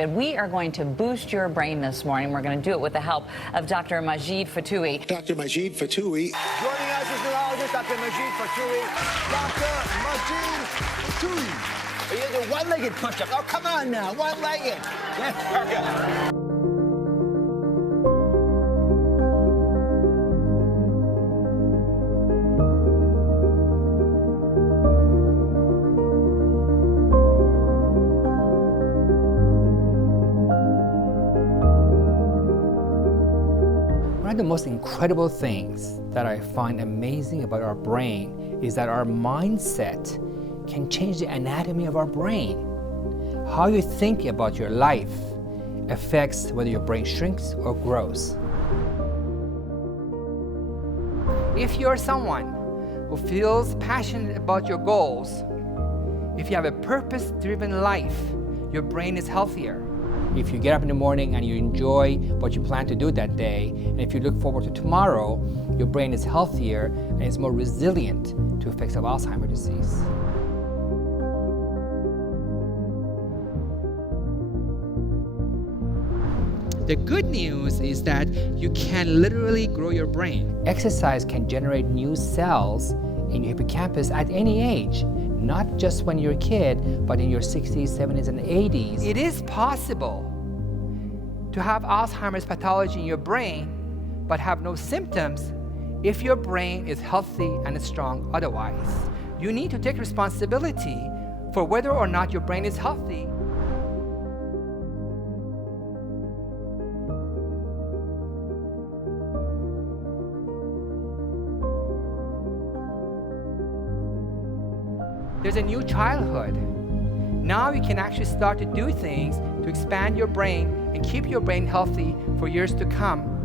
but we are going to boost your brain this morning. We're going to do it with the help of Dr. Fotuhi. Dr. Fotuhi. Joining us is neurologist Dr. Fotuhi. Dr. Fotuhi. You do one-legged push-ups. Oh, come on now, one-legged. Yeah. One of the most incredible things that I find amazing about our brain is that our mindset can change the anatomy of our brain. How you think about your life affects whether your brain shrinks or grows. If you're someone who feels passionate about your goals, if you have a purpose-driven life, your brain is healthier. If you get up in the morning and you enjoy what you plan to do that day, and if you look forward to tomorrow, your brain is healthier and is more resilient to effects of Alzheimer's disease. The good news is that you can literally grow your brain. Exercise can generate new cells in your hippocampus at any age, not just when you're a kid, but in your 60s, 70s, and 80s. It is possible to have Alzheimer's pathology in your brain, but have no symptoms if your brain is healthy and strong otherwise. You need to take responsibility for whether or not your brain is healthy. There's a new childhood. Now you can actually start to do things to expand your brain and keep your brain healthy for years to come.